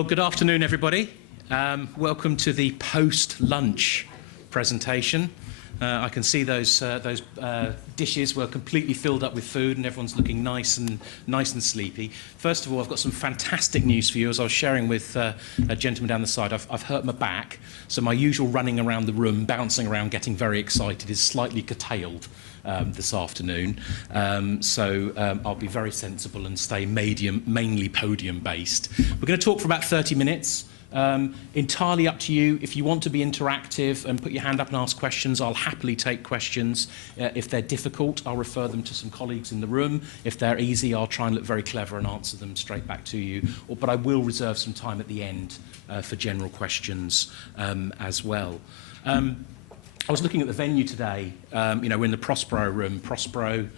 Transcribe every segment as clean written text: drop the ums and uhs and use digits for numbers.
Well, good afternoon, everybody. Welcome to the post-lunch presentation. I can see those dishes were completely filled up with food, and everyone's looking nice and sleepy. First of all, I've got some fantastic news for you. As I was sharing with a gentleman down the side, I've hurt my back, so my usual running around the room, bouncing around, getting very excited, is slightly curtailed this afternoon. I'll be very sensible and stay mainly podium-based. We're going to talk for about 30 minutes. Entirely up to you. If you want to be interactive and put your hand up and ask questions, I'll happily take questions. If they're difficult, I'll refer them to some colleagues in the room. If they're easy, I'll try and look very clever and answer them straight back to you. But I will reserve some time at the end for general questions as well. I was looking at the venue today. We're in the Prospero room. Prospero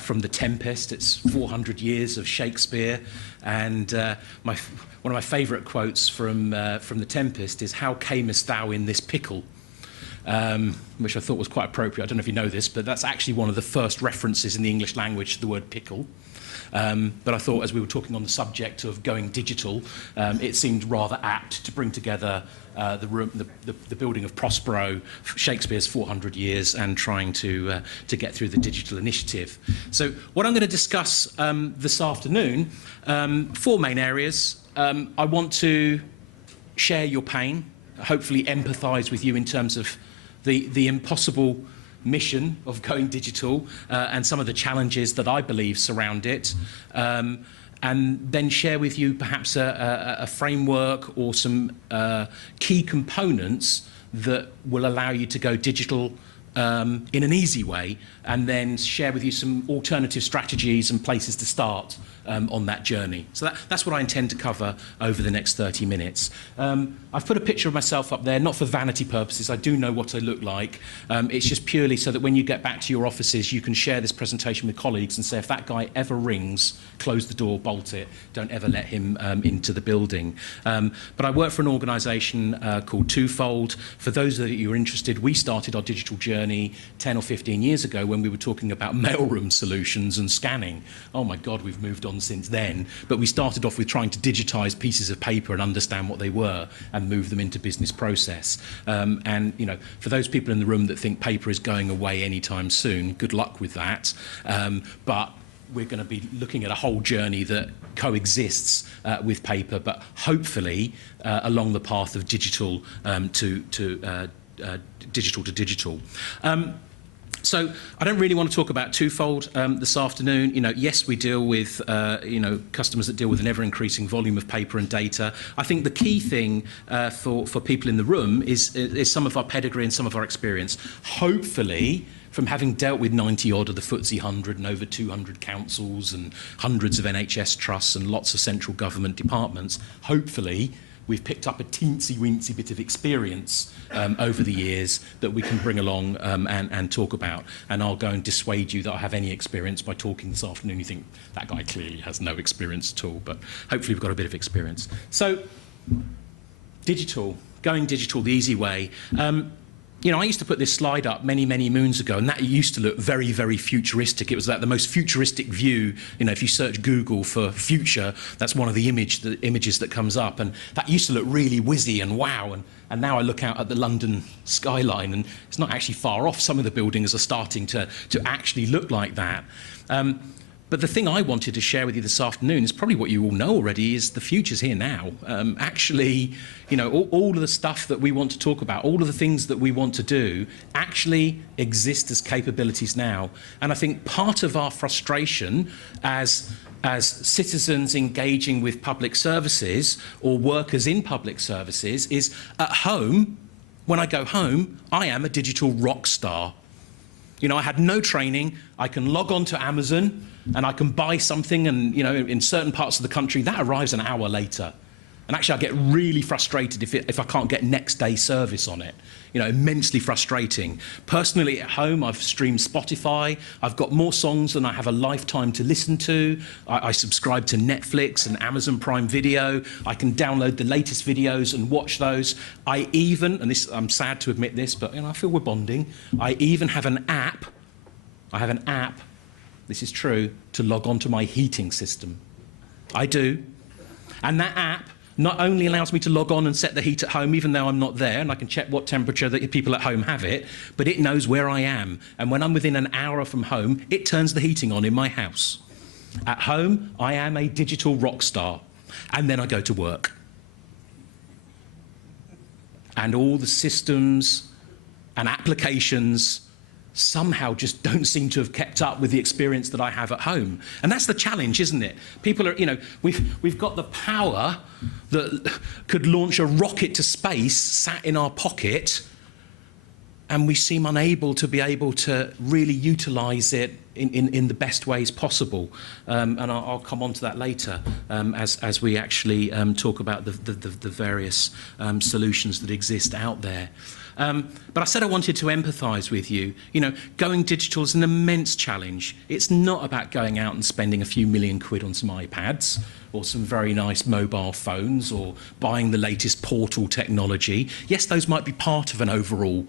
from The Tempest. It's 400 years of Shakespeare, and one of my favourite quotes from The Tempest is, "How camest thou in this pickle?" Which I thought was quite appropriate. I don't know if you know this, but that's actually one of the first references in the English language to the word pickle. But I thought, as we were talking on the subject of going digital, it seemed rather apt to bring together the building of Prospero, Shakespeare's 400 years, and trying to get through the digital initiative. So what I'm going to discuss this afternoon, four main areas. I want to share your pain, hopefully empathise with you in terms of the impossible mission of going digital and some of the challenges that I believe surround it, and then share with you perhaps a framework or some key components that will allow you to go digital in an easy way, and then share with you some alternative strategies and places to start on that journey. So that's what I intend to cover over the next 30 minutes. I've put a picture of myself up there, not for vanity purposes. I do know what I look like. It's just purely so that when you get back to your offices, you can share this presentation with colleagues and say, if that guy ever rings, close the door, bolt it, don't ever let him into the building. But I work for an organisation called Twofold. For those of you who are interested, we started our digital journey 10 or 15 years ago when we were talking about mailroom solutions and scanning. Oh my God, we've moved on since then. But we started off with trying to digitise pieces of paper and understand what they were and move them into business process. For those people in the room that think paper is going away anytime soon, good luck with that. But we're going to be looking at a whole journey that coexists with paper, but hopefully along the path of digital to digital. So I don't really want to talk about Twofold this afternoon. Yes, we deal with customers that deal with an ever-increasing volume of paper and data. I think the key thing for people in the room is some of our pedigree and some of our experience. Hopefully, from having dealt with 90-odd of the FTSE 100 and over 200 councils and hundreds of NHS trusts and lots of central government departments, hopefully we've picked up a teensy-weensy bit of experience over the years that we can bring along and talk about. And I'll go and dissuade you that I have any experience by talking this afternoon. You think, that guy clearly has no experience at all, but hopefully we've got a bit of experience. So, digital, going digital the easy way. I used to put this slide up many, many moons ago, and that used to look very, very futuristic. It was like the most futuristic view. If you search Google for future, that's one of the images that comes up. And that used to look really whizzy and wow. And now I look out at the London skyline, and it's not actually far off. Some of the buildings are starting to actually look like that. But the thing I wanted to share with you this afternoon is probably what you all know already, is the future's here now. All of the stuff that we want to talk about, all of the things that we want to do actually exist as capabilities now. And I think part of our frustration as citizens engaging with public services or workers in public services is, at home, when I go home, I am a digital rock star. I had no training. I can log on to Amazon and I can buy something, and in certain parts of the country that arrives an hour later. And actually I get really frustrated if I can't get next day service on it. Immensely frustrating. Personally at home, I've streamed Spotify. I've got more songs than I have a lifetime to listen to. I subscribe to Netflix and Amazon Prime Video. I can download the latest videos and watch those. I even, and this, I'm sad to admit this, but I feel we're bonding. I even have an app. This is true, to log on to my heating system. I do. And that app not only allows me to log on and set the heat at home even though I'm not there, and I can check what temperature that people at home have it, but it knows where I am. And when I'm within an hour from home, it turns the heating on in my house. At home, I am a digital rock star. And then I go to work. And all the systems and applications somehow just don't seem to have kept up with the experience that I have at home. And that's the challenge, isn't it? People are, you know, we've got the power that could launch a rocket to space sat in our pocket, and we seem unable to be able to really utilise it in the best ways possible. And I'll come on to that later as we actually talk about the various solutions that exist out there. But I said I wanted to empathise with you. You know, going digital is an immense challenge. It's not about going out and spending a few million quid on some iPads or some very nice mobile phones or buying the latest portal technology. Yes, those might be part of an overall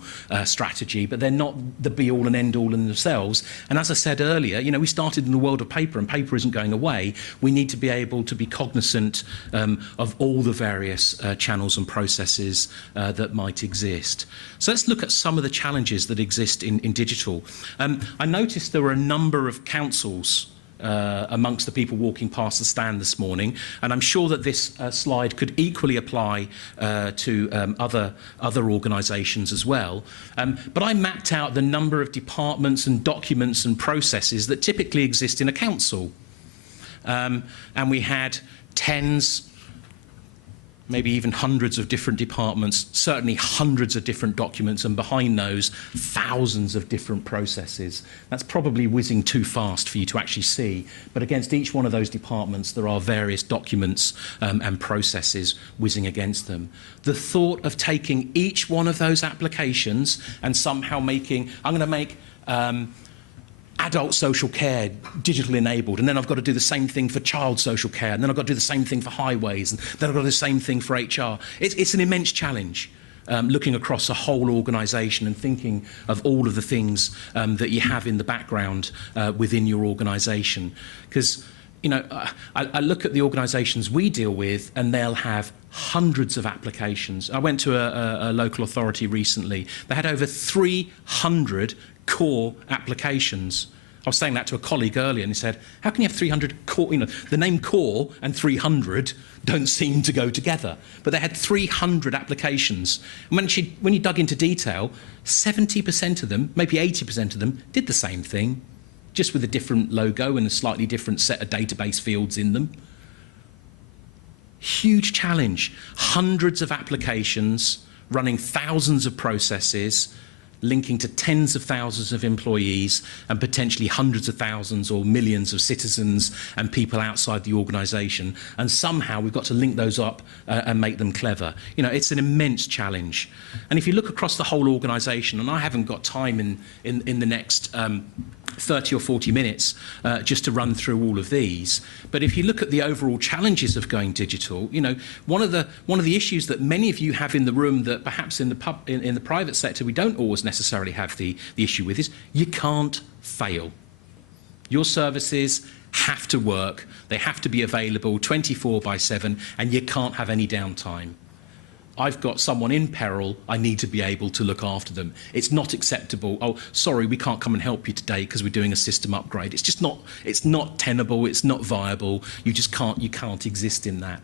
strategy, but they're not the be-all and end-all in themselves. And as I said earlier, you know, we started in the world of paper, and paper isn't going away. We need to be able to be cognizant of all the various channels and processes that might exist. So let's look at some of the challenges that exist in digital. I noticed there were a number of councils amongst the people walking past the stand this morning, and I'm sure that this slide could equally apply to other organisations as well. But I mapped out the number of departments and documents and processes that typically exist in a council. And we had tens, maybe even hundreds of different departments, certainly hundreds of different documents, and behind those, thousands of different processes. That's probably whizzing too fast for you to actually see, but against each one of those departments, there are various documents and processes whizzing against them. The thought of taking each one of those applications and somehow making, I'm going to make adult social care digital enabled, and then I've got to do the same thing for child social care, and then I've got to do the same thing for highways, and then I've got to do the same thing for HR. It's an immense challenge, looking across a whole organisation and thinking of all of the things that you have in the background within your organisation. Because, you know, I look at the organisations we deal with, and they'll have hundreds of applications. I went to a local authority recently. They had over 300 core applications. I was saying that to a colleague earlier, and he said, how can you have 300 core, you know, the name core and 300 don't seem to go together. But they had 300 applications. And when you dug into detail, 70% of them, maybe 80% of them, did the same thing, just with a different logo and a slightly different set of database fields in them. Huge challenge. Hundreds of applications, running thousands of processes, linking to tens of thousands of employees and potentially hundreds of thousands or millions of citizens and people outside the organisation. And somehow we've got to link those up and make them clever. You know, it's an immense challenge. And if you look across the whole organisation, and I haven't got time in the next 30 or 40 minutes just to run through all of these. But if you look at the overall challenges of going digital, you know, one of the issues that many of you have in the room that perhaps in the private sector we don't always necessarily have the issue with is you can't fail. Your services have to work, they have to be available 24/7, and you can't have any downtime. I've got someone in peril, I need to be able to look after them. It's not acceptable. Oh, sorry, we can't come and help you today because we're doing a system upgrade. It's just not, it's not tenable, it's not viable. You just can't, you can't exist in that.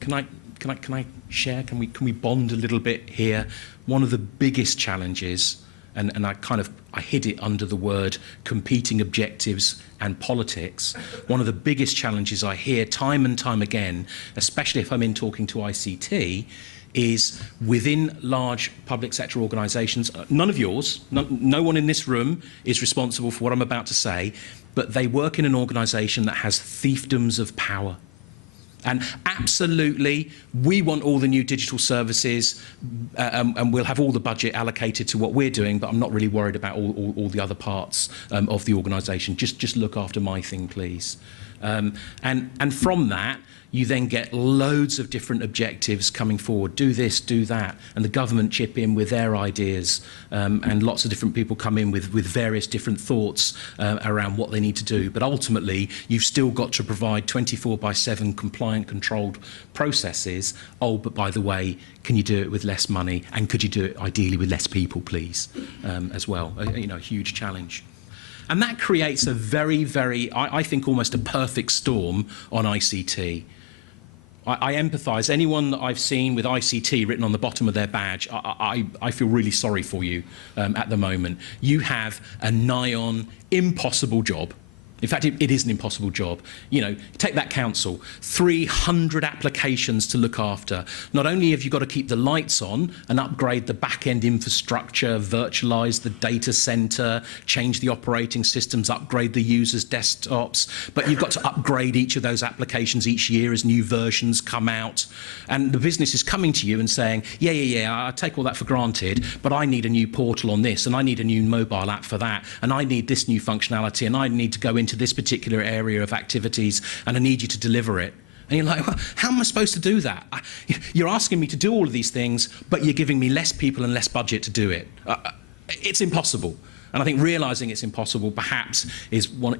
Can I share, can we bond a little bit here? One of the biggest challenges, and I hid it under the word competing objectives and politics. One of the biggest challenges I hear time and time again, especially if I'm in talking to ICT, is within large public sector organisations, none of yours, no one in this room is responsible for what I'm about to say, but they work in an organisation that has fiefdoms of power. And absolutely, we want all the new digital services, and we'll have all the budget allocated to what we're doing, but I'm not really worried about all the other parts of the organisation. Just look after my thing, please. And from that, you then get loads of different objectives coming forward. Do this, do that. And the government chip in with their ideas. And lots of different people come in with various different thoughts around what they need to do. But ultimately, you've still got to provide 24/7 compliant, controlled processes. Oh, but by the way, can you do it with less money? And could you do it ideally with less people, please, as well? A huge challenge. And that creates a very, very, I think, almost a perfect storm on ICT. I empathise. Anyone that I've seen with ICT written on the bottom of their badge, I feel really sorry for you at the moment. You have a nigh on impossible job. In fact, it is an impossible job. Take that council, 300 applications to look after. Not only have you got to keep the lights on and upgrade the back-end infrastructure, virtualize the data center, change the operating systems, upgrade the users' desktops, but you've got to upgrade each of those applications each year as new versions come out. And the business is coming to you and saying, yeah, I take all that for granted, but I need a new portal on this, and I need a new mobile app for that, and I need this new functionality, and I need to go into this particular area of activities, and I need you to deliver it. And you're like, well, how am I supposed to do that? You're asking me to do all of these things, but you're giving me less people and less budget to do it. It's impossible. And I think realizing it's impossible perhaps is one,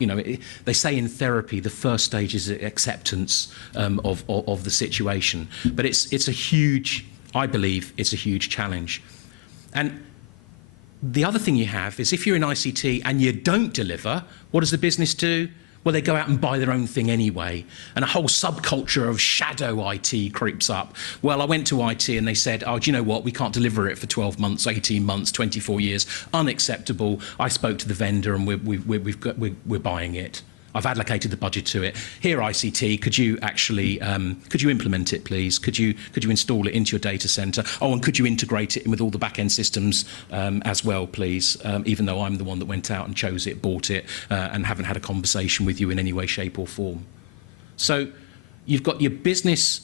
they say in therapy the first stage is acceptance of the situation. But it's a huge, I believe, it's a huge challenge. And the other thing you have is if you're in ICT and you don't deliver, what does the business do? Well, they go out and buy their own thing anyway. And a whole subculture of shadow IT creeps up. Well, I went to IT and they said, oh, do you know what? We can't deliver it for 12 months, 18 months, 24 years. Unacceptable. I spoke to the vendor and we're buying it. I've allocated the budget to it. Here, ICT, could you actually, could you implement it, please? Could you install it into your data center? Oh, and could you integrate it in with all the back-end systems as well, please? Even though I'm the one that went out and chose it, bought it, and haven't had a conversation with you in any way, shape, or form. So you've got your business,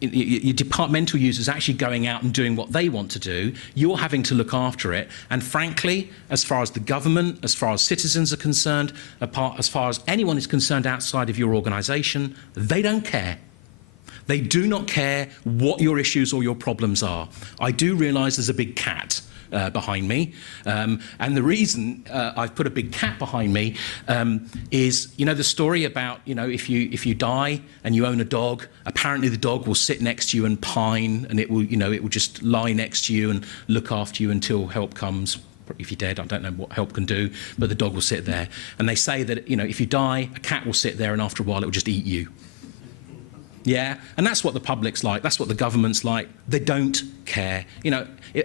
your departmental users actually going out and doing what they want to do. You're having to look after it. And frankly, as far as the government, as far as citizens are concerned, as far as anyone is concerned outside of your organisation, they don't care. They do not care what your issues or your problems are. I do realise there's a big cat behind me. And the reason I've put a big cat behind me is, the story about, if you die and you own a dog, apparently the dog will sit next to you and pine, and it will just lie next to you and look after you until help comes. If you're dead, I don't know what help can do, but the dog will sit there. And they say that, if you die, a cat will sit there and after a while it will just eat you. Yeah, and that's what the public's like, that's what the government's like. They don't care.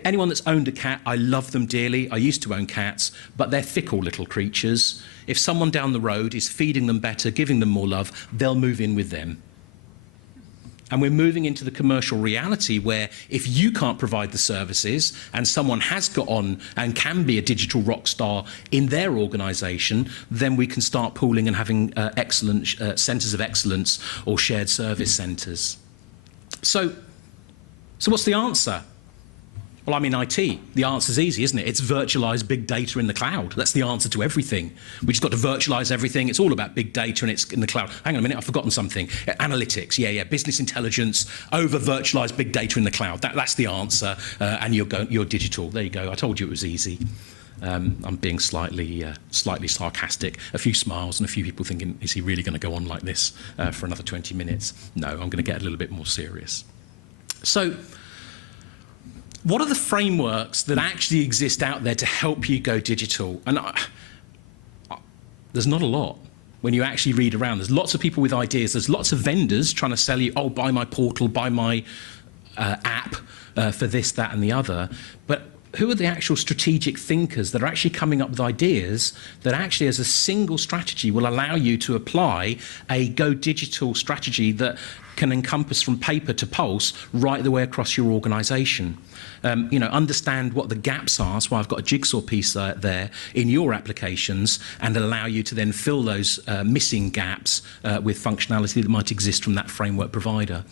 Anyone that's owned a cat, I love them dearly. I used to own cats, but they're fickle little creatures. If someone down the road is feeding them better, giving them more love, they'll move in with them. And we're moving into the commercial reality where if you can't provide the services and someone has got on and can be a digital rock star in their organisation, then we can start pooling and having excellent centres of excellence or shared service centres. So what's the answer? Well, I'm in IT. The answer's easy, isn't it? It's virtualised big data in the cloud. That's the answer to everything. We just got to virtualise everything. It's all about big data and it's in the cloud. Hang on a minute, I've forgotten something. Analytics, yeah. Business intelligence over virtualised big data in the cloud. That's the answer. And you're digital. There you go. I told you it was easy. I'm being slightly sarcastic. A few smiles and a few people thinking, is he really going to go on like this for another 20 minutes? No, I'm going to get a little bit more serious. So, what are the frameworks that actually exist out there to help you go digital? And there's not a lot when you actually read around. There's lots of people with ideas. There's lots of vendors trying to sell you, oh, buy my portal, buy my app for this, that, and the other. But who are the actual strategic thinkers that are actually coming up with ideas that actually as a single strategy will allow you to apply a go digital strategy that can encompass from paper to pulse right the way across your organisation? Understand what the gaps are, so I've got a jigsaw piece there in your applications, and allow you to then fill those missing gaps with functionality that might exist from that framework provider.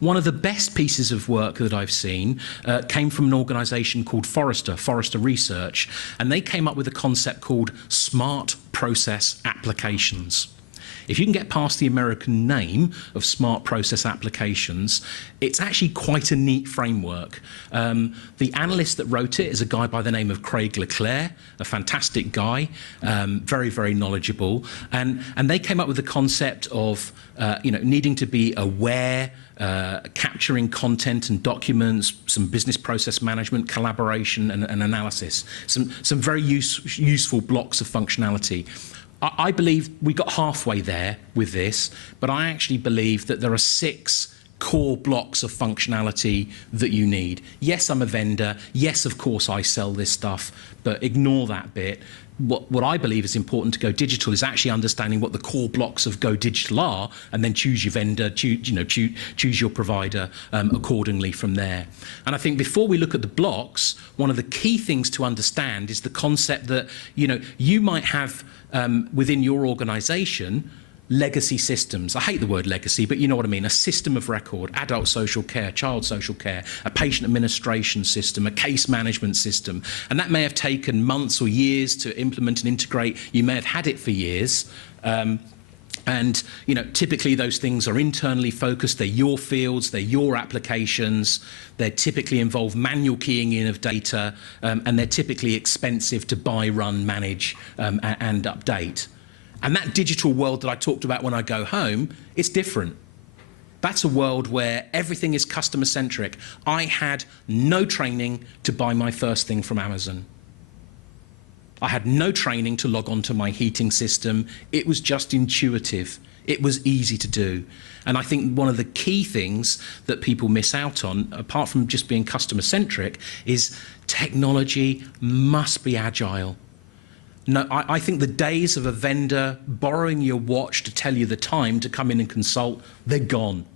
One of the best pieces of work that I've seen came from an organisation called Forrester Research, and they came up with a concept called smart process applications. if you can get past the American name of smart process applications, it's actually quite a neat framework. The analyst that wrote it is a guy by the name of Craig Leclerc, a fantastic guy, very, very knowledgeable. And they came up with the concept of needing to be aware, capturing content and documents, some business process management, collaboration and analysis, some very useful blocks of functionality. I believe we got halfway there with this, but I actually believe that there are 6 core blocks of functionality that you need. Yes, I'm a vendor. Yes, of course, I sell this stuff, but ignore that bit. What I believe is important to go digital is actually understanding what the core blocks of go digital are, and then choose your vendor, choose your provider accordingly from there. And I think before we look at the blocks, one of the key things to understand is the concept that you might have within your organization legacy systems. I hate the word legacy, but you know what I mean. A system of record, adult social care, child social care, a patient administration system, a case management system. And that may have taken months or years to implement and integrate. You may have had it for years. And typically those things are internally focused. They're your fields, they're your applications. They typically involve manual keying in of data, and they're typically expensive to buy, run, manage, and update. And that digital world that I talked about when I go home, it's different. That's a world where everything is customer-centric. I had no training to buy my first thing from Amazon. I had no training to log on to my heating system. It was just intuitive. It was easy to do. And I think one of the key things that people miss out on, apart from just being customer-centric, is technology must be agile. No, I think the days of a vendor borrowing your watch to tell you the time to come in and consult, they're gone.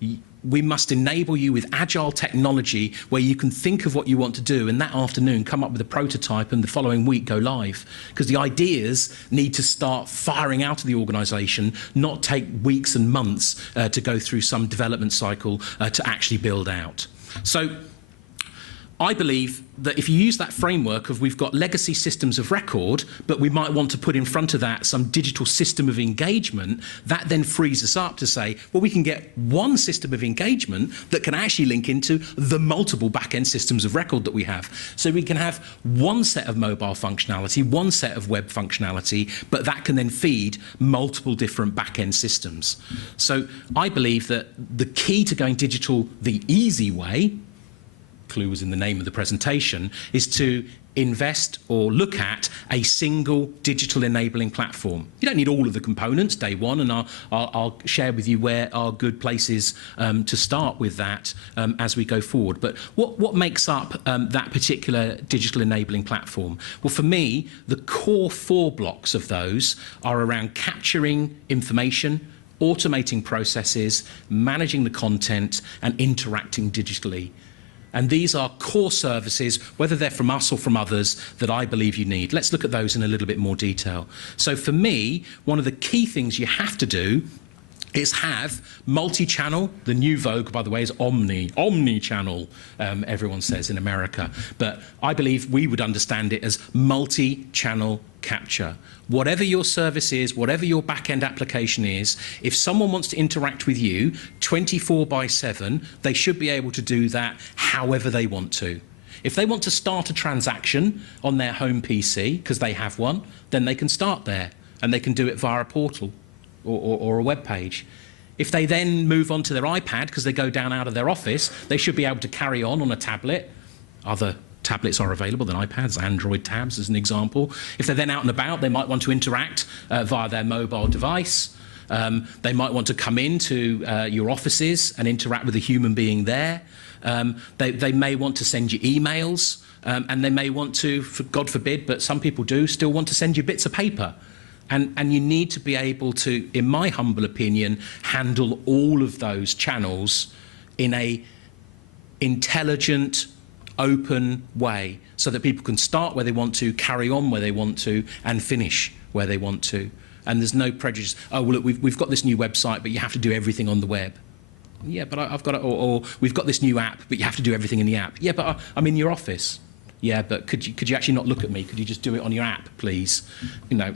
We must enable you with agile technology where you can think of what you want to do and that afternoon come up with a prototype and the following week go live. Because the ideas need to start firing out of the organization, not take weeks and months to go through some development cycle to actually build out. So I believe that if you use that framework of we've got legacy systems of record, but we might want to put in front of that some digital system of engagement, that then frees us up to say, well, we can get one system of engagement that can actually link into the multiple back-end systems of record that we have. So we can have one set of mobile functionality, one set of web functionality, but that can then feed multiple different back-end systems. So I believe that the key to going digital the easy way, clue was in the name of the presentation, is to invest or look at a single digital enabling platform. You don't need all of the components day one, and I'll share with you where are good places to start with that as we go forward. But what makes up that particular digital enabling platform? Well, for me, the core 4 blocks of those are around capturing information, automating processes, managing the content, and interacting digitally. And these are core services, whether they're from us or from others, that I believe you need. Let's look at those in a little bit more detail. So for me, one of the key things you have to do is have multi-channel. The new vogue, by the way, is omni-channel, everyone says in America. But I believe we would understand it as multi-channel capture. Whatever your service is, whatever your back-end application is, if someone wants to interact with you 24/7, they should be able to do that however they want to. If they want to start a transaction on their home PC, because they have one, then they can start there, and they can do it via a portal or a web page. If they then move on to their iPad, because they go down out of their office, they should be able to carry on a tablet. Other tablets are available than iPads, Android tabs as an example. If they're then out and about, they might want to interact via their mobile device. They might want to come into your offices and interact with a human being there. They may want to send you emails, and they may want to, God forbid, but some people do, still want to send you bits of paper. And you need to be able to, in my humble opinion, handle all of those channels in a intelligent, open way so that people can start where they want to, carry on where they want to, and finish where they want to. And there's no prejudice. Oh, well, look, we've got this new website, but you have to do everything on the web. Yeah, but I've got it. Or we've got this new app, but you have to do everything in the app. Yeah, but I'm in your office. Yeah, but could you actually not look at me? Could you just do it on your app, please? You know,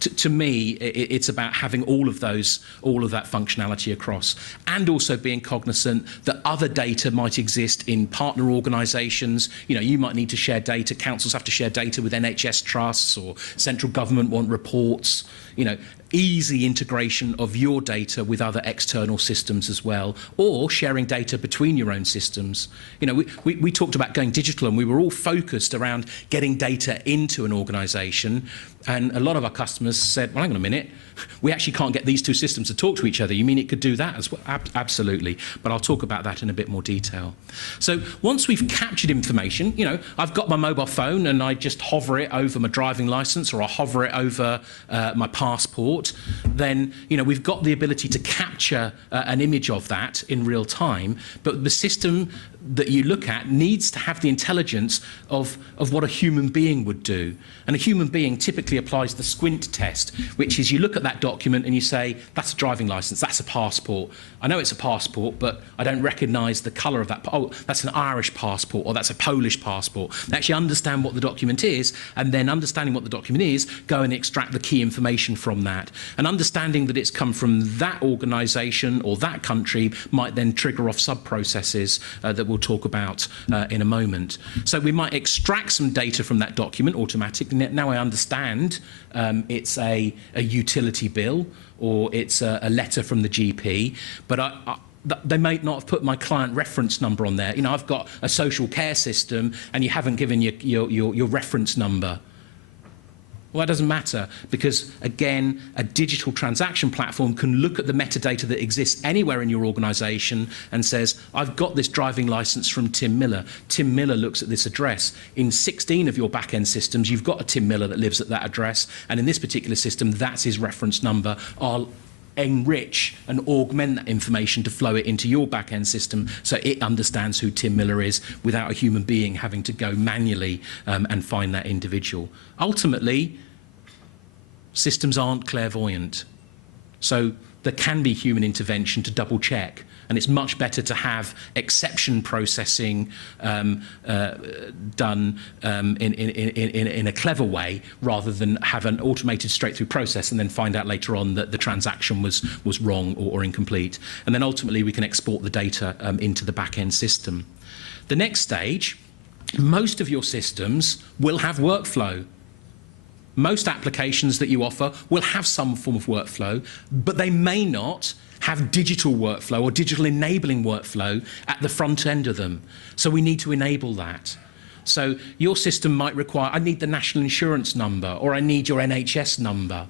to me, it's about having all of that functionality across, and also being cognizant that other data might exist in partner organisations. You know, you might need to share data. Councils have to share data with NHS trusts, or central government want reports. You know, easy integration of your data with other external systems as well, or sharing data between your own systems. You know, we talked about going digital, and we were all focused around getting data into an organisation, and a lot of our customers said, well, hang on a minute, we actually can't get these two systems to talk to each other. You mean it could do that as well? Absolutely. But I'll talk about that in a bit more detail. So once we've captured information, you know, I've got my mobile phone and I just hover it over my driving licence, or I hover it over my passport, then, you know, we've got the ability to capture an image of that in real time. But the system that you look at needs to have the intelligence of what a human being would do. And a human being typically applies the squint test, which is you look at that document and you say, that's a driving licence, that's a passport. I know it's a passport, but I don't recognise the colour of that. Oh, that's an Irish passport, or that's a Polish passport. They actually understand what the document is, and then understanding what the document is, go and extract the key information from that. And understanding that it's come from that organisation or that country might then trigger off sub-processes that we'll talk about in a moment. So we might extract some data from that document automatically. Now I understand it's a utility bill, or it's a letter from the GP, but they may not have put my client reference number on there. You know, I've got a social care system and you haven't given your reference number. Well, that doesn't matter, because, again, a digital transaction platform can look at the metadata that exists anywhere in your organisation and says, I've got this driving licence from Tim Miller. Tim Miller looks at this address. In 16 of your back-end systems, you've got a Tim Miller that lives at that address, and in this particular system, that's his reference number. I'll enrich and augment that information to flow it into your back-end system so it understands who Tim Miller is without a human being having to go manually and find that individual. Ultimately, systems aren't clairvoyant, so there can be human intervention to double check, and it's much better to have exception processing done in a clever way, rather than have an automated straight-through process and then find out later on that the transaction was wrong or incomplete. And then ultimately we can export the data into the back-end system. The next stage, most of your systems will have workflow. Most applications that you offer will have some form of workflow, but they may not have digital workflow or digital enabling workflow at the front end of them. So we need to enable that. So your system might require, I need the national insurance number, or I need your NHS number.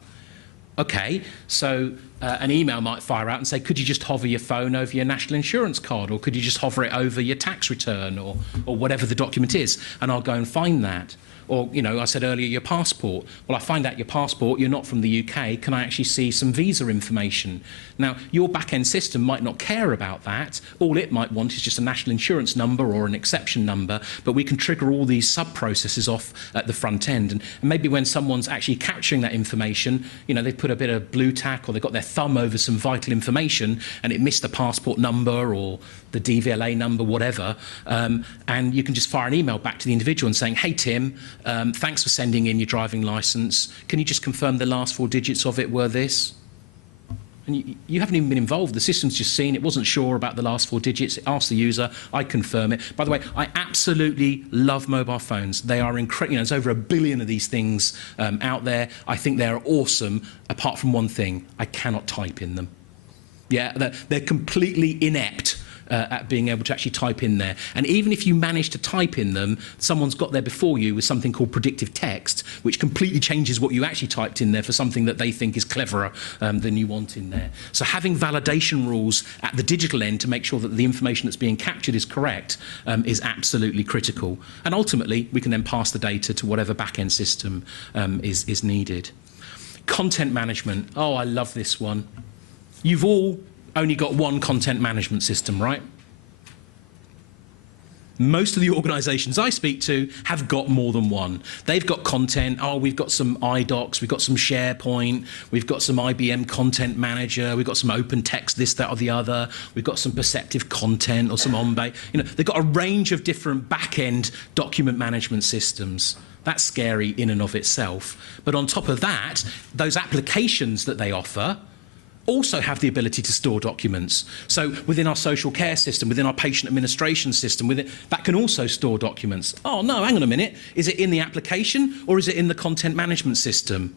Okay, so an email might fire out and say, could you just hover your phone over your national insurance card, or could you just hover it over your tax return, or whatever the document is, and I'll go and find that. Or, you know, I said earlier, your passport. Well, I find out your passport, you're not from the UK, can I actually see some visa information? Now, your back-end system might not care about that. All it might want is just a national insurance number or an exception number, but we can trigger all these sub-processes off at the front end. And maybe when someone's actually capturing that information, you know, they put a bit of blue tack, or they've got their thumb over some vital information, and it missed the passport number or the DVLA number, whatever, and you can just fire an email back to the individual and saying, hey, Tim, thanks for sending in your driving licence. Can you just confirm the last 4 digits of it were this? And you haven't even been involved. The system's just seen it, wasn't sure about the last 4 digits. It asked the user, I confirm it. By the way, I absolutely love mobile phones. They are incredible. You know, there's over 1 billion of these things out there. I think they're awesome, apart from one thing. I cannot type in them. Yeah, they're completely inept at being able to actually type in there. And even if you manage to type in them, someone's got there before you with something called predictive text, which completely changes what you actually typed in there for something that they think is cleverer than you want in there. So having validation rules at the digital end to make sure that the information that's being captured is correct is absolutely critical. And ultimately, we can then pass the data to whatever back-end system is needed. Content management. Oh, I love this one. You've all only got one content management system, right? Most of the organisations I speak to have got more than one. They've got content. Oh, we've got some iDocs, we've got some SharePoint, we've got some IBM Content Manager, we've got some open text, this, that, or the other. We've got some Perceptive Content or some Ombe. You know, they've got a range of different back-end document management systems. That's scary in and of itself. But on top of that, those applications that they offer also have the ability to store documents. So within our social care system, within our patient administration system, that can also store documents. Oh no, hang on a minute. Is it in the application or is it in the content management system?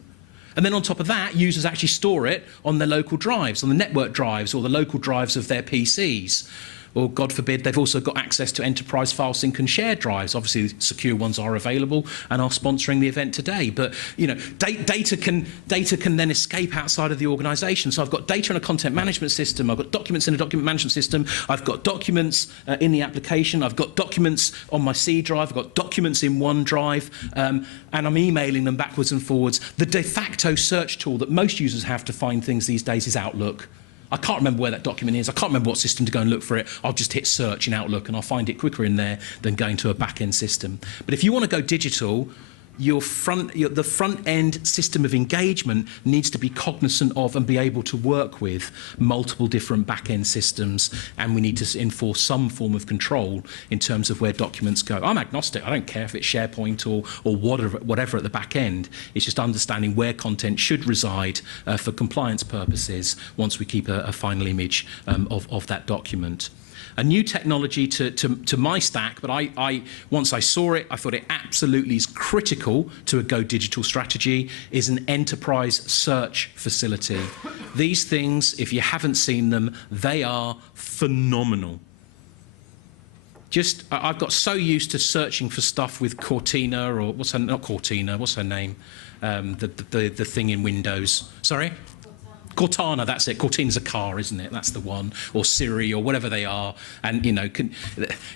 And then on top of that, users actually store it on their local drives, on the network drives or the local drives of their PCs. Or, God forbid, they've also got access to enterprise file sync and share drives. Obviously, secure ones are available and are sponsoring the event today. But, you know, data can then escape outside of the organisation. So I've got data in a content management system. I've got documents in a document management system. I've got documents in the application. I've got documents on my C drive. I've got documents in OneDrive. And I'm emailing them backwards and forwards. The de facto search tool that most users have to find things these days is Outlook. I can't remember where that document is. I can't remember what system to go and look for it. I'll just hit search in Outlook and I'll find it quicker in there than going to a back-end system. But if you want to go digital, the front-end system of engagement needs to be cognizant of and be able to work with multiple different back-end systems, and we need to enforce some form of control in terms of where documents go. I'm agnostic. I don't care if it's SharePoint or whatever at the back end. It's just understanding where content should reside for compliance purposes once we keep a final image of that document. A new technology to my stack, but once I saw it, I thought it absolutely is critical to a Go Digital strategy, is an enterprise search facility. These things, if you haven't seen them, they are phenomenal. I've got so used to searching for stuff with Cortina, or what's her name? The thing in Windows. Sorry? Cortana, that's it. Cortina's a car, isn't it? That's the one. Or Siri, or whatever they are. And, you know,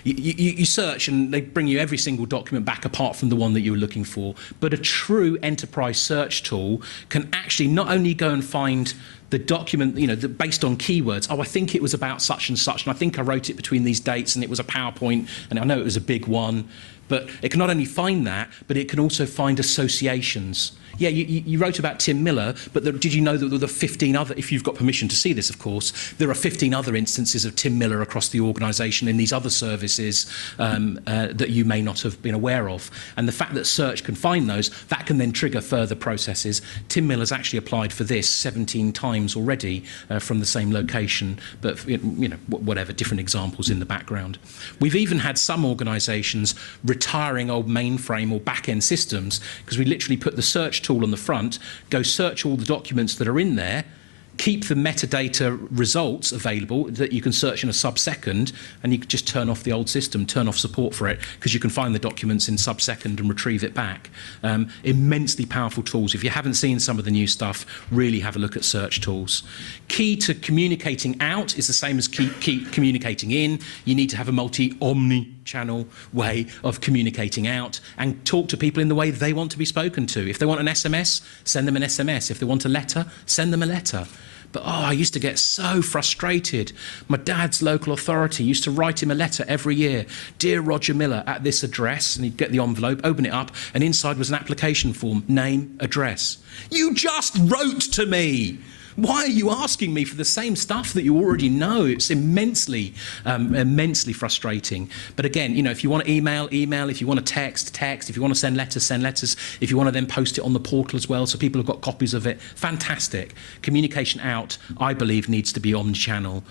you search and they bring you every single document back apart from the one that you were looking for. But a true enterprise search tool can actually not only go and find the document, you know, based on keywords. Oh, I think it was about such and such, and I think I wrote it between these dates, and it was a PowerPoint, and I know it was a big one. But it can not only find that, but it can also find associations. Yeah, you wrote about Tim Miller, but did you know that there were 15 other, if you've got permission to see this, of course, there are 15 other instances of Tim Miller across the organisation in these other services that you may not have been aware of. And the fact that search can find those, that can then trigger further processes. Tim Miller's actually applied for this 17 times already from the same location, but, you know, whatever, different examples in the background. We've even had some organisations retiring old mainframe or back-end systems because we literally put the search tool on the front, go search all the documents that are in there, keep the metadata results available that you can search in a sub-second, and you can just turn off the old system, turn off support for it, because you can find the documents in sub-second and retrieve it back. Immensely powerful tools. If you haven't seen some of the new stuff, really have a look at search tools. Key to communicating out is the same as communicating in. You need to have a omni-channel way of communicating out and talk to people in the way they want to be spoken to. If they want an SMS, send them an SMS. If they want a letter, send them a letter. But, oh, I used to get so frustrated. My dad's local authority used to write him a letter every year. Dear Roger Miller, at this address, and he'd get the envelope, open it up, and inside was an application form, name, address. You just wrote to me. Why are you asking me for the same stuff that you already know? It's immensely frustrating. But again, you know, if you want to email, email. If you want to text, text. If you want to send letters, send letters. If you want to then post it on the portal as well, so people have got copies of it, fantastic. Communication out, I believe, needs to be omnichannel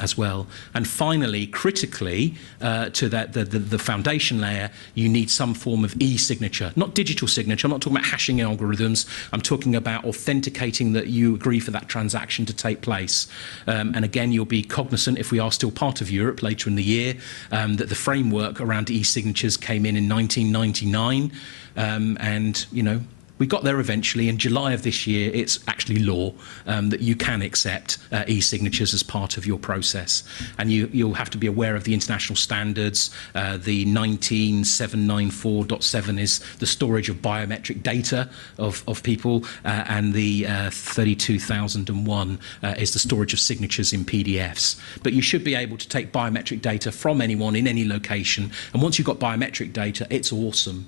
as well. And finally, critically, to the foundation layer, you need some form of e-signature, not digital signature. I'm not talking about hashing algorithms. I'm talking about authenticating that you agree for that transaction to take place. And again, you'll be cognizant, if we are still part of Europe later in the year, that the framework around e-signatures came in 1999. And, you know, We got there eventually. In July of this year, it's actually law that you can accept e-signatures as part of your process. And you'll have to be aware of the international standards. The 19794.7 is the storage of biometric data of people, and the 32001 is the storage of signatures in PDFs. But you should be able to take biometric data from anyone in any location. And once you've got biometric data, it's awesome.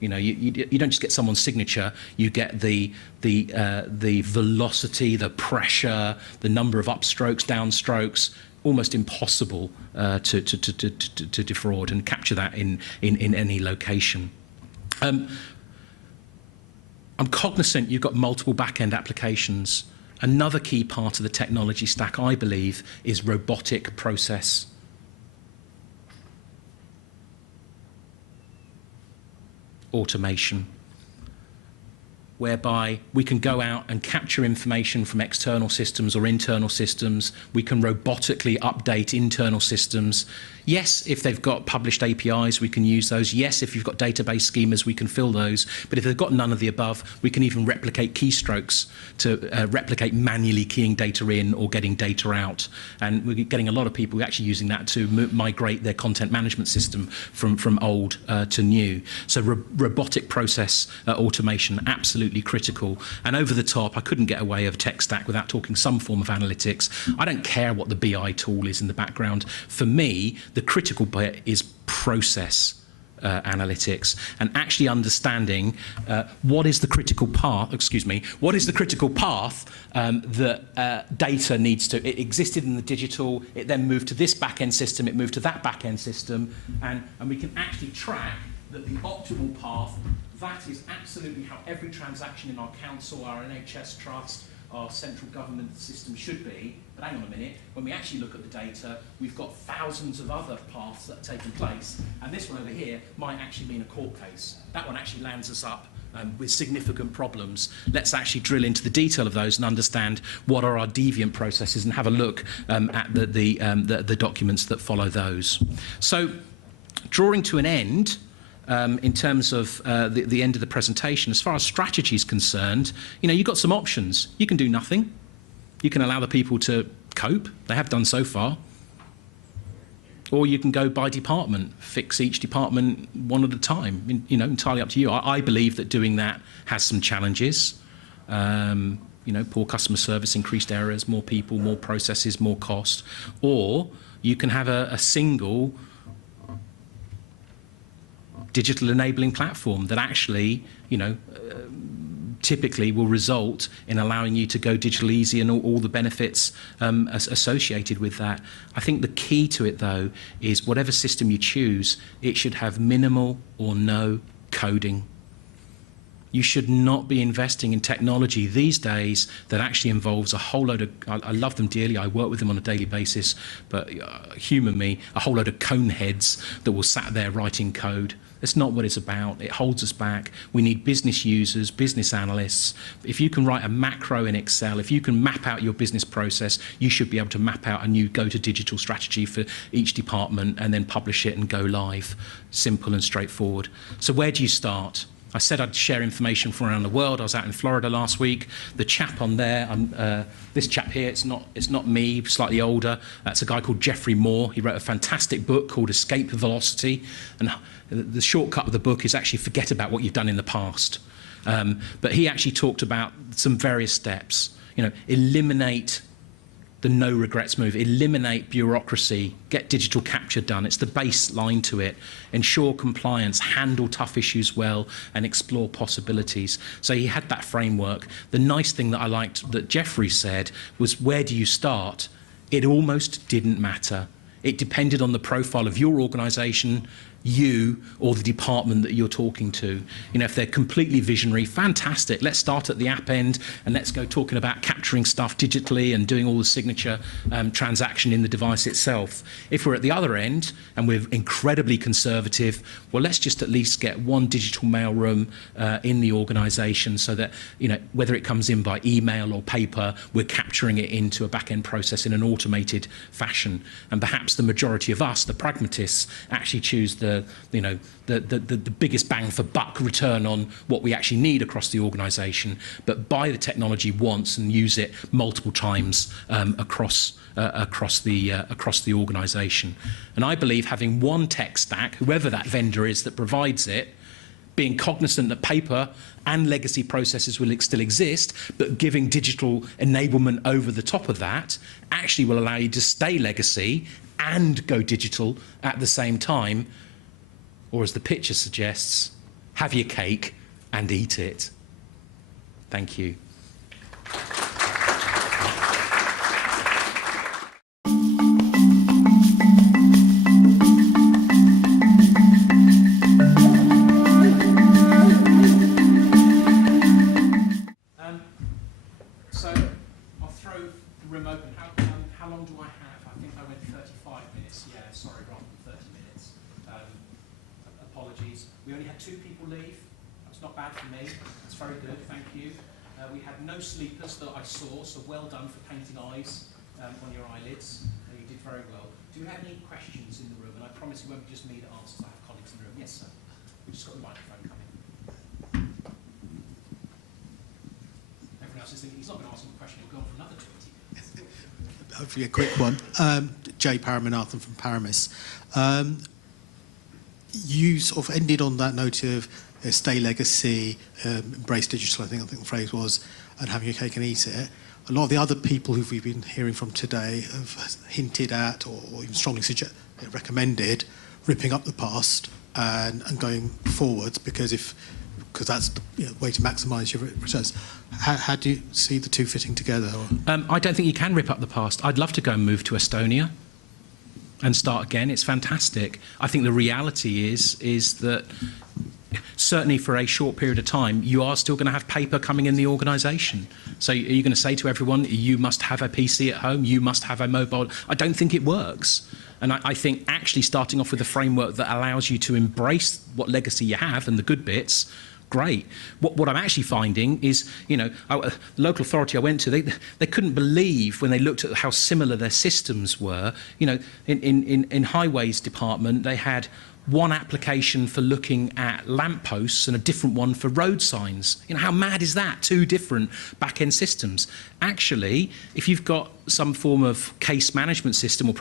You know, you don't just get someone's signature, you get the velocity, the pressure, the number of upstrokes, downstrokes, almost impossible to defraud and capture that in any location. I'm cognizant you've got multiple back-end applications. Another key part of the technology stack, I believe, is robotic process automation, whereby we can go out and capture information from external systems or internal systems. We can robotically update internal systems. Yes, if they've got published APIs, we can use those. Yes, if you've got database schemas, we can fill those. But if they've got none of the above, we can even replicate keystrokes to replicate manually keying data in or getting data out. And we're getting a lot of people actually using that to migrate their content management system from old to new. So robotic process automation, absolutely critical. And over the top, I couldn't get away of tech stack without talking some form of analytics. I don't care what the BI tool is in the background. For me, the critical bit is process analytics and actually understanding what is the critical path, what is the critical path that data needs to, it existed in the digital, it then moved to this back-end system, it moved to that back-end system, and we can actually track that the optimal path, that is absolutely how every transaction in our council, our NHS trust, our central government system should be. But hang on a minute, when we actually look at the data, we've got thousands of other paths that are taking place, and this one over here might actually mean a court case. That one actually lands us up with significant problems. Let's actually drill into the detail of those and understand what are our deviant processes and have a look at the documents that follow those. So, drawing to an end, in terms of the end of the presentation, as far as strategy is concerned, you know, you've got some options. You can do nothing. You can allow the people to cope. They have done so far. Or you can go by department, fix each department one at a time. You know, entirely up to you. I believe that doing that has some challenges. You know, poor customer service, increased errors, more people, more processes, more cost. Or you can have a single digital enabling platform that actually, you know, typically will result in allowing you to go digital easy and all the benefits associated with that. I think the key to it, though, is whatever system you choose, it should have minimal or no coding. You should not be investing in technology these days that actually involves a whole load of, I love them dearly, I work with them on a daily basis, but humour me, a whole load of cone heads that will sat there writing code. That's not what it's about. It holds us back. We need business users, business analysts. If you can write a macro in Excel, if you can map out your business process, you should be able to map out a new go-to-digital strategy for each department and then publish it and go live. Simple and straightforward. So where do you start? I said I'd share information from around the world. I was out in Florida last week. The chap on there, this chap here, it's not me, slightly older. It's a guy called Geoffrey Moore. He wrote a fantastic book called Escape Velocity. And the shortcut of the book is actually forget about what you've done in the past. But he actually talked about some various steps. You know, eliminate the no regrets move, eliminate bureaucracy, get digital capture done. It's the baseline to it. Ensure compliance, handle tough issues well, and explore possibilities. So he had that framework. The nice thing that I liked that Geoffrey said was, where do you start? It almost didn't matter. It depended on the profile of your organisation, you, or the department that you're talking to. You know, if they're completely visionary, fantastic. Let's start at the app end and let's go talking about capturing stuff digitally and doing all the signature transaction in the device itself. If we're at the other end and we're incredibly conservative, well, let's just at least get one digital mailroom in the organisation so that, you know, whether it comes in by email or paper, we're capturing it into a back-end process in an automated fashion. And perhaps the majority of us, the pragmatists, actually choose the the biggest bang for buck return on what we actually need across the organisation, but buy the technology once and use it multiple times across the organisation. And I believe having one tech stack, whoever that vendor is that provides it, being cognizant that paper and legacy processes will still exist, but giving digital enablement over the top of that actually will allow you to stay legacy and go digital at the same time, or as the picture suggests, have your cake and eat it. Thank you. So I'll throw the room open. How long do I have? I think I went 35 minutes. Yeah, sorry, rather than 30 minutes. Apologies. We only had 2 people leave. That's not bad for me. That's very good, thank you. We had no sleepers that I saw, so well done for painting eyes on your eyelids. You did very well. Do we have any questions in the room? And I promise it won't be just me that answers. I have colleagues in the room. Yes, sir. We've just got the microphone coming. Everyone else is thinking, he's not going to ask him a question, he'll go on for another 20 minutes. Hopefully a quick one. Jay Paramanathan from Paramis. You sort of ended on that note of stay legacy, embrace digital, I think the phrase was, and having your cake and eat it. A lot of the other people who we've been hearing from today have hinted at, or even strongly recommended, ripping up the past and going forwards, because that's the way to maximise your returns. How do you see the two fitting together? I don't think you can rip up the past. I'd love to go and move to Estonia and start again. It's fantastic. I think the reality is that certainly for a short period of time, you are still going to have paper coming in the organisation. So are you going to say to everyone, you must have a PC at home, you must have a mobile? I don't think it works. And I think actually starting off with a framework that allows you to embrace what legacy you have and the good bits, great. What I'm actually finding is, the local authority I went to, they couldn't believe when they looked at how similar their systems were. In Highways Department, they had one application for looking at lampposts and a different one for road signs. How mad is that? 2 different back-end systems. Actually, if you've got some form of case management system,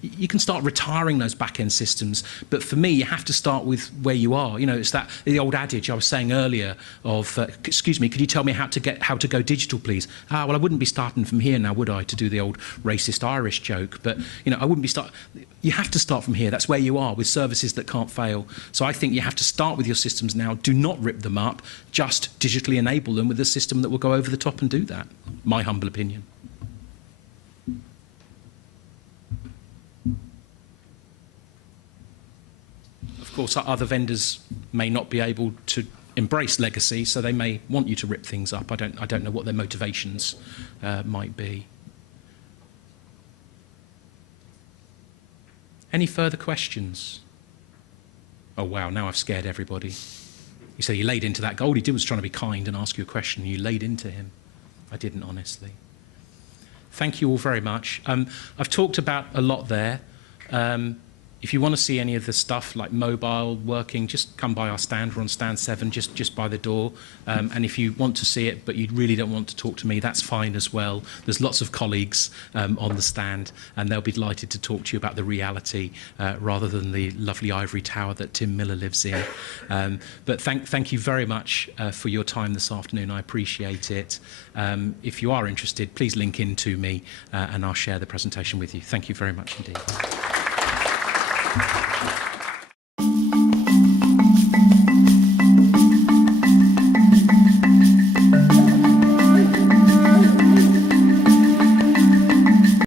you can start retiring those back-end systems. But for me, you have to start with where you are. It's the old adage I was saying earlier of, excuse me, could you tell me how to go digital, please? Well, I wouldn't be starting from here now, would I, to do the old racist Irish joke? But, I wouldn't be you have to start from here. That's where you are with services that can't fail. So I think you have to start with your systems now. Do not rip them up. Just digitally enable them with a system that will go over the top and do that. My humble opinion. Of course, other vendors may not be able to embrace legacy, so they may want you to rip things up. I don't know what their motivations might be. Any further questions? Oh, wow, now I've scared everybody. You say you laid into that. All he did was trying to be kind and ask you a question. You laid into him. I didn't, honestly. Thank you all very much. I've talked about a lot there. If you want to see any of the stuff like mobile working, just come by our stand. We're on stand 7, just by the door. And if you want to see it, but you really don't want to talk to me, that's fine as well. There's lots of colleagues on the stand, and they'll be delighted to talk to you about the reality rather than the lovely ivory tower that Tim Miller lives in. But thank you very much for your time this afternoon. I appreciate it. If you are interested, please link in to me and I'll share the presentation with you. Thank you very much indeed. Thank you.